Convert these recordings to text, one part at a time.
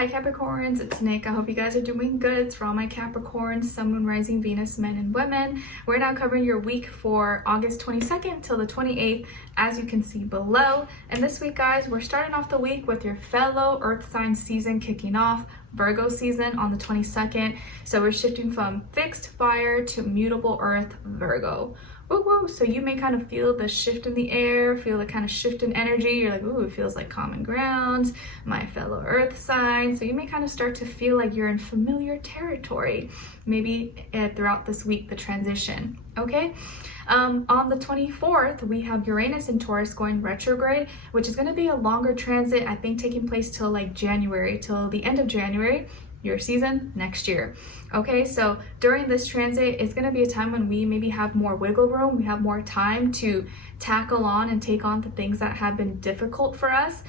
Hi Capricorns, it's Nick. I hope you guys are doing good. It's for all my Capricorns, Sun, Moon, Rising, Venus, men and women. We're now covering your week for August 22nd till the 28th, as you can see below. And this week, guys, we're starting off the week with your fellow Earth sign season kicking off, Virgo season on the 22nd. So we're shifting from fixed fire to mutable Earth, Virgo. Woo woo. So you may kind of feel the shift in the air, feel the kind of shift in energy. You're like, ooh, it feels like common ground, my fellow Earth sign. So you may kind of start to feel like you're in familiar territory, maybe throughout this week, the transition. Okay. On the 24th, we have Uranus in Taurus going retrograde, which is going to be a longer transit, I think taking place till like January, till the end of January, your season next year. Okay, so during this transit, it's going to be a time when we maybe have more wiggle room, we have more time to tackle on and take on the things that have been difficult for us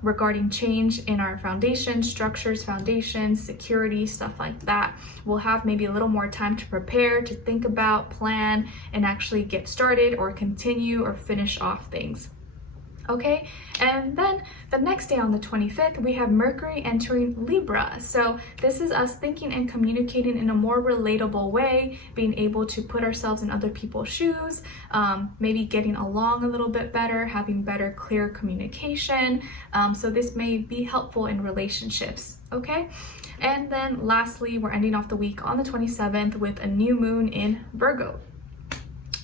regarding change in our foundation, structures, foundations, security, stuff like that. We'll have maybe a little more time to prepare, to think about, plan, and actually get started or continue or finish off things. Okay, and then the next day on the 25th, we have Mercury entering Libra. So this is us thinking and communicating in a more relatable way, being able to put ourselves in other people's shoes, maybe getting along a little bit better, having better, clear communication. So this may be helpful in relationships. Okay, and then lastly, we're ending off the week on the 27th with a new moon in Virgo,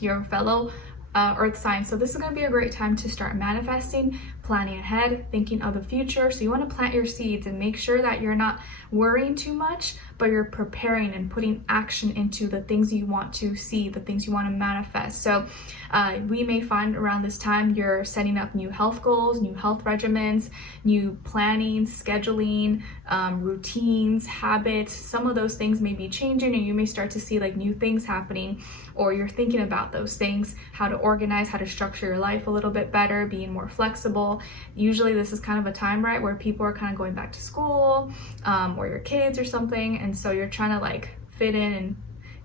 your fellow Earth sign. So this is going to be a great time to start manifesting, planning ahead, thinking of the future. So you want to plant your seeds and make sure that you're not worrying too much, but you're preparing and putting action into the things you want to see, the things you want to manifest. So we may find around this time you're setting up new health goals, new health regimens, new planning, scheduling, routines, habits. Some of those things may be changing, and you may start to see like new things happening, or you're thinking about those things, how to organize, how to structure your life a little bit better, being more flexible. Usually this is kind of a time, right, where people are kind of going back to school, or your kids or something, and so you're trying to like fit in and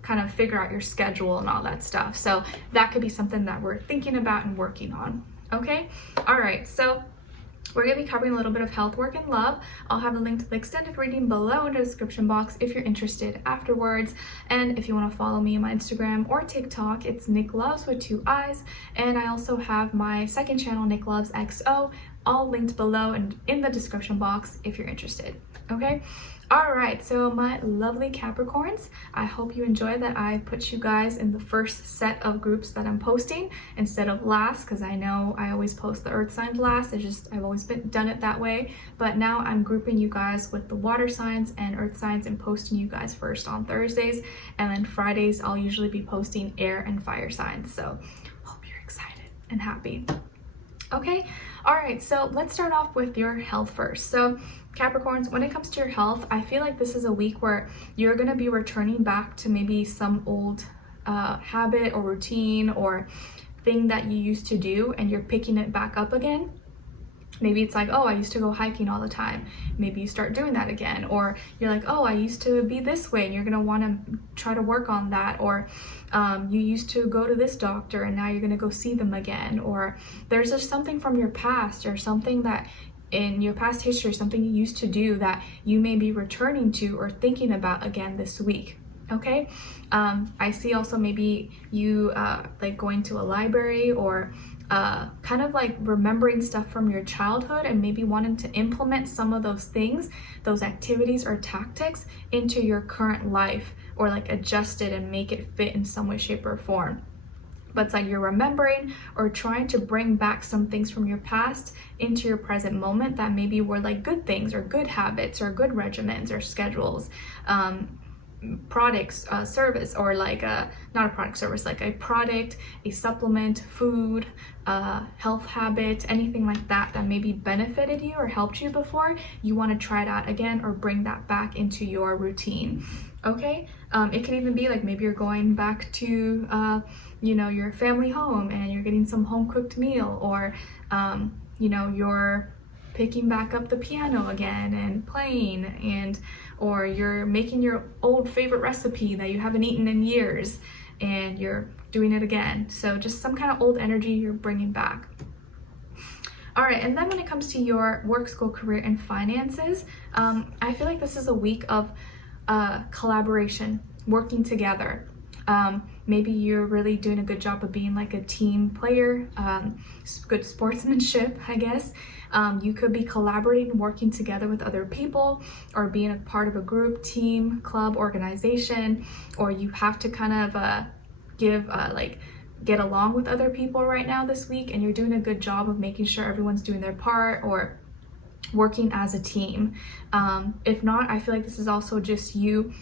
kind of figure out your schedule and all that stuff. So that could be something that we're thinking about and working on. Okay, all right, so we're going to be covering a little bit of health, work, and love. I'll have a link to the extended reading below in the description box if you're interested afterwards. And if you want to follow me on my Instagram or TikTok, it's Nicloves with 2 eyes. And I also have my second channel, Nicloves XO, all linked below and in the description box if you're interested. Okay. All right, so my lovely Capricorns, I hope you enjoy that I put you guys in the first set of groups that I'm posting instead of last, because I know I always post the earth signs last. I've always done it that way, but now I'm grouping you guys with the water signs and earth signs and posting you guys first on Thursdays, and then Fridays I'll usually be posting air and fire signs. So hope you're excited and happy. Okay, all right, so let's start off with your health first. So Capricorns, when it comes to your health, I feel like this is a week where you're going to be returning back to maybe some old habit or routine or thing that you used to do, and you're picking it back up again. Maybe it's like, oh, I used to go hiking all the time. Maybe you start doing that again. Or you're like, oh, I used to be this way, and you're going to want to try to work on that. Or you used to go to this doctor and now you're going to go see them again. Or there's just something from your past or something that in your past history, something you used to do that you may be returning to or thinking about again this week. Okay, I see also maybe you like going to a library or kind of like remembering stuff from your childhood and maybe wanting to implement some of those things, those activities or tactics into your current life, or like adjust it and make it fit in some way, shape, or form. But it's like you're remembering or trying to bring back some things from your past into your present moment that maybe were like good things or good habits or good regimens or schedules, products, service, or like not a product, service, like a product, a supplement, food, health habit, anything like that that maybe benefited you or helped you before. You want to try it out again or bring that back into your routine. Okay, it can even be like maybe you're going back to your family home and you're getting some home cooked meal, or you're picking back up the piano again and playing, or you're making your old favorite recipe that you haven't eaten in years and you're doing it again. So just some kind of old energy you're bringing back. All right, and then when it comes to your work, school, career, and finances, I feel like this is a week of collaboration, working together. Maybe you're really doing a good job of being like a team player, good sportsmanship, I guess. You could be collaborating, working together with other people, or being a part of a group, team, club, organization, or you have to kind of get along with other people right now this week, and you're doing a good job of making sure everyone's doing their part or working as a team. If not, I feel like this is also just you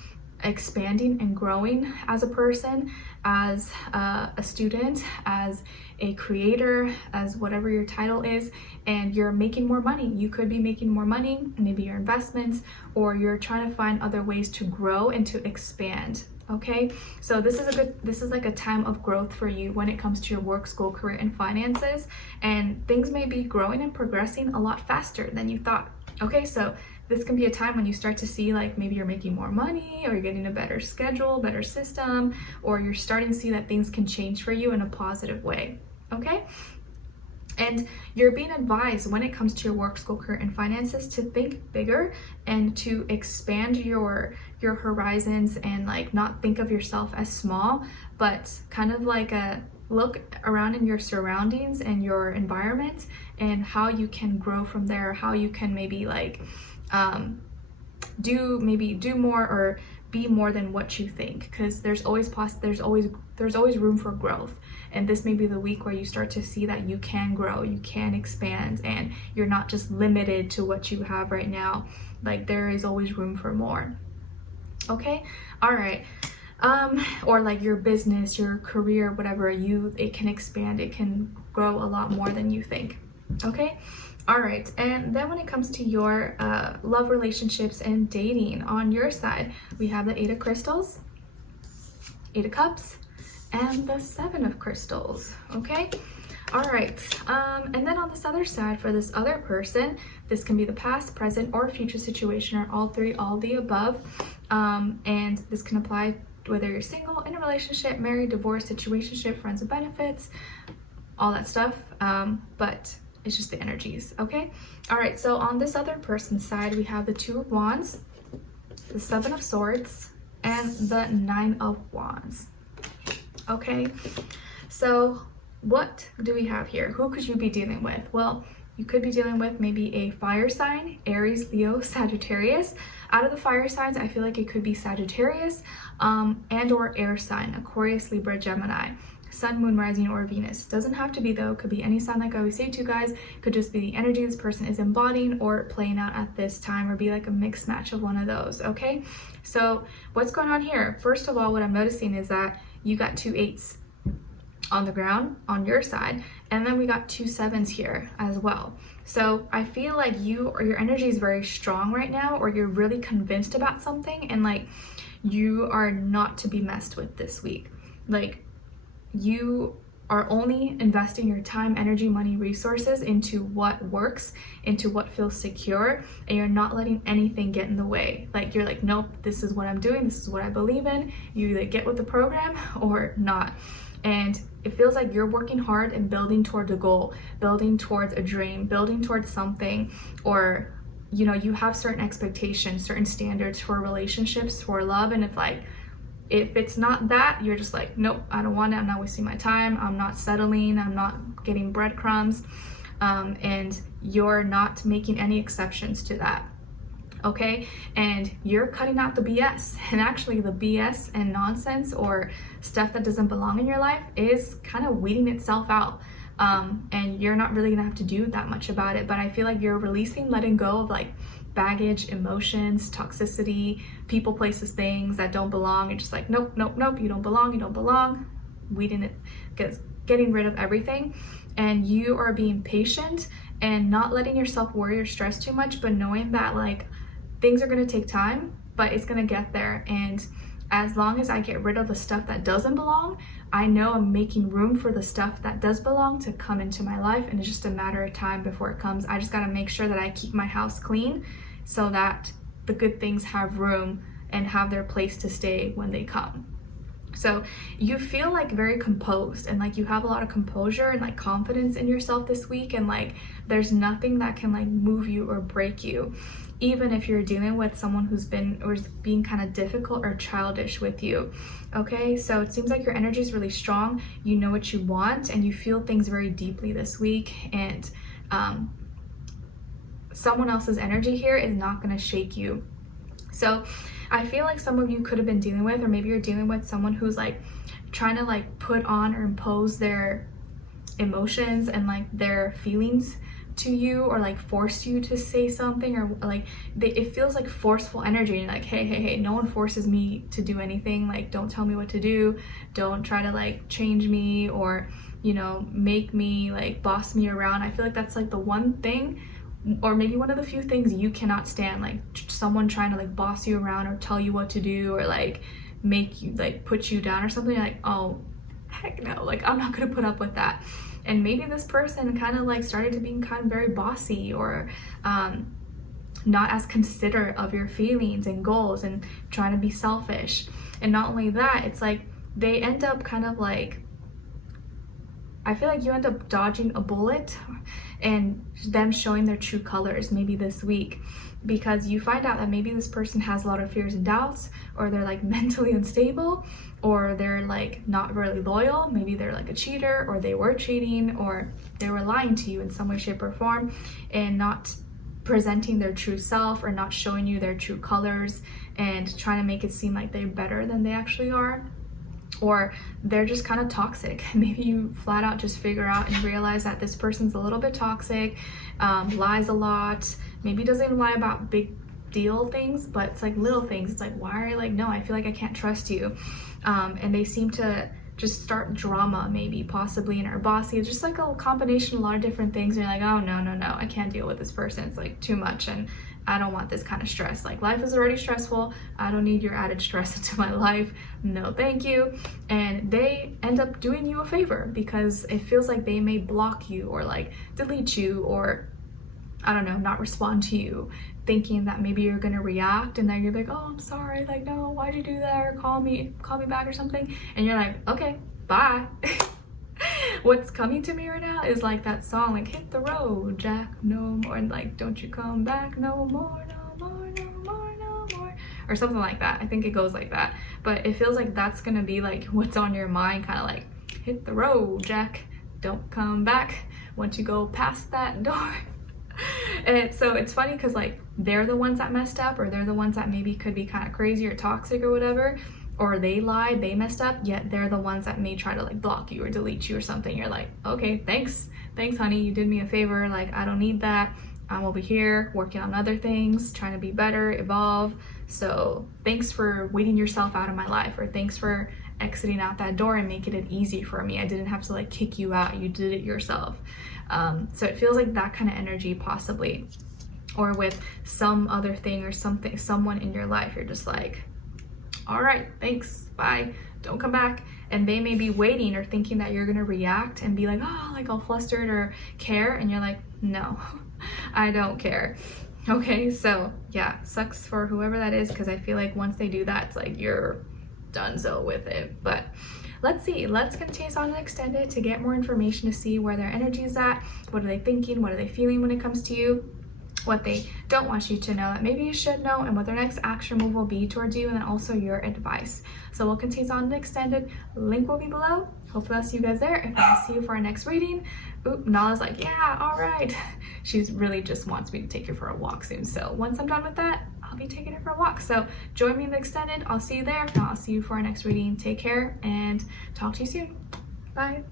expanding and growing as a person, as a student, as a creator, as whatever your title is, and you're making more money. You could be making more money, maybe your investments, or you're trying to find other ways to grow and to expand. Okay, so this is like a time of growth for you when it comes to your work, school, career, and finances, and things may be growing and progressing a lot faster than you thought. Okay, so this can be a time when you start to see like maybe you're making more money, or you're getting a better schedule, better system, or you're starting to see that things can change for you in a positive way. Okay, and you're being advised when it comes to your work, school, career, and finances to think bigger and to expand your horizons, and like not think of yourself as small, but kind of like look around in your surroundings and your environment and how you can grow from there, how you can maybe like do more or be more than what you think, because there's always room for growth. And this may be the week where you start to see that you can grow, you can expand, and you're not just limited to what you have right now. Like there is always room for more. Okay, all right. Or like your business, your career, whatever, it can expand, it can grow a lot more than you think. Okay, all right. And then when it comes to your love, relationships, and dating, on your side, we have the 8 of Crystals, 8 of Cups, and the 7 of Crystals. Okay, all right. And then on this other side, for this other person, this can be the past, present, or future situation, or all three, all the above. And this can apply whether you're single, in a relationship, married, divorced, situationship, friends with benefits, all that stuff. But it's just the energies. Okay, all right. So on this other person's side, we have the 2 of Wands, the 7 of Swords, and the 9 of Wands. Okay, so what do we have here? Who could you be dealing with? Well, you could be dealing with maybe a fire sign, Aries, Leo, Sagittarius. Out of the fire signs, I feel like it could be Sagittarius and or air sign, Aquarius, Libra, Gemini, Sun, Moon, Rising, or Venus. Doesn't have to be though, could be any sign, like I always say to you guys. Could just be the energy this person is embodying or playing out at this time, or be like a mixed match of one of those. Okay, so what's going on here? First of all, what I'm noticing is that you got 2 8s on the ground on your side, and then we got 2 7s here as well. So I feel like your energy is very strong right now, or you're really convinced about something, and like you are not to be messed with this week. Like you are only investing your time, energy, money, resources into what works, into what feels secure, and you're not letting anything get in the way. Like you're like, nope, this is what I'm doing, this is what I believe in. You either get with the program or not. And it feels like you're working hard and building towards a goal, building towards a dream, building towards something, or you know, you have certain expectations, certain standards for relationships, for love, and if it's not that, you're just like, nope, I don't want it, I'm not wasting my time, I'm not settling, I'm not getting breadcrumbs, and you're not making any exceptions to that. Okay, and you're cutting out the BS, and actually the BS and nonsense or stuff that doesn't belong in your life is kind of weeding itself out, and you're not really gonna have to do that much about it. But I feel like you're releasing, letting go of like baggage, emotions, toxicity, people, places, things that don't belong. You're just like, nope, nope, nope, you don't belong, weeding it, getting rid of everything. And you are being patient and not letting yourself worry or stress too much, but knowing that like things are going to take time, but it's going to get there. And as long as I get rid of the stuff that doesn't belong, I know I'm making room for the stuff that does belong to come into my life, and it's just a matter of time before it comes. I just got to make sure that I keep my house clean so that the good things have room and have their place to stay when they come. So you feel like very composed and like you have a lot of composure and like confidence in yourself this week, and like there's nothing that can like move you or break you, even if you're dealing with someone who's been or is being kind of difficult or childish with you. Okay, so it seems like your energy is really strong, you know what you want, and you feel things very deeply this week, and someone else's energy here is not going to shake you. So I feel like some of you could have been dealing with, or maybe you're dealing with someone who's like trying to like put on or impose their emotions and like their feelings to you, or like force you to say something, or like it feels like forceful energy, and like, hey, no one forces me to do anything, like don't tell me what to do, don't try to like change me, or you know, make me like boss me around. I feel like that's like the one thing, or maybe one of the few things you cannot stand, like someone trying to like boss you around or tell you what to do, or like make you like put you down or something. You're like, oh heck no, like I'm not gonna put up with that. And maybe this person kind of like started to being kind of very bossy, or not as considerate of your feelings and goals, and trying to be selfish. And not only that, it's like they end up kind of like, I feel like you end up dodging a bullet and them showing their true colors maybe this week, because you find out that maybe this person has a lot of fears and doubts, or they're like mentally unstable, or they're like not really loyal. Maybe they're like a cheater, or they were cheating, or they were lying to you in some way, shape, or form, and not presenting their true self, or not showing you their true colors, and trying to make it seem like they're better than they actually are. Or they're just kind of toxic. Maybe you flat out just figure out and realize that this person's a little bit toxic, lies a lot, maybe doesn't even lie about big deal things, but it's like little things. It's like, why are you like, no, I feel like I can't trust you. And they seem to just start drama, maybe possibly, and are bossy. It's just like a combination of a lot of different things, and you're like, oh no, I can't deal with this person. It's like too much, and I don't want this kind of stress. Like life is already stressful. I don't need your added stress into my life. No, thank you. And they end up doing you a favor, because it feels like they may block you, or like delete you, or I don't know, not respond to you, thinking that maybe you're gonna react, and then you're like, oh, I'm sorry, like, no, why'd you do that, or call me back or something, and you're like, okay, bye. What's coming to me right now is like that song, like, hit the road, Jack, no more, and like, don't you come back no more, or something like that. I think it goes like that, but it feels like that's gonna be like what's on your mind, kind of like, hit the road, Jack, don't come back once you go past that door. And so it's funny, because like they're the ones that messed up, or they're the ones that maybe could be kind of crazy or toxic or whatever, or they lied, they messed up, yet they're the ones that may try to like block you or delete you or something. You're like, okay, thanks honey, you did me a favor, like I don't need that. I'm over here working on other things, trying to be better, evolve. So thanks for waiting yourself out of my life, or thanks for exiting out that door and making it easy for me. I didn't have to like kick you out, you did it yourself. So it feels like that kind of energy possibly, or with some other thing or something, someone in your life, you're just like, all right, thanks, bye, don't come back. And they may be waiting or thinking that you're gonna react and be like, oh, like all flustered or care, and you're like, no, I don't care. Okay, so yeah, sucks for whoever that is, because I feel like once they do that, it's like you're donezo with it. But let's see, let's continue on and extend it to get more information, to see where their energy is at, what are they thinking, what are they feeling when it comes to you, what they don't want you to know that maybe you should know, and what their next action move will be towards you, and then also your advice. So we'll continue on and extended. Link will be below. Hopefully I'll see you guys there. If I see you for our next reading. Oop, Nala's like, yeah, all right. She really just wants me to take her for a walk soon. So once I'm done with that, I'll be taking her for a walk. So join me in the extended. I'll see you there. I'll see you for our next reading. Take care and talk to you soon. Bye.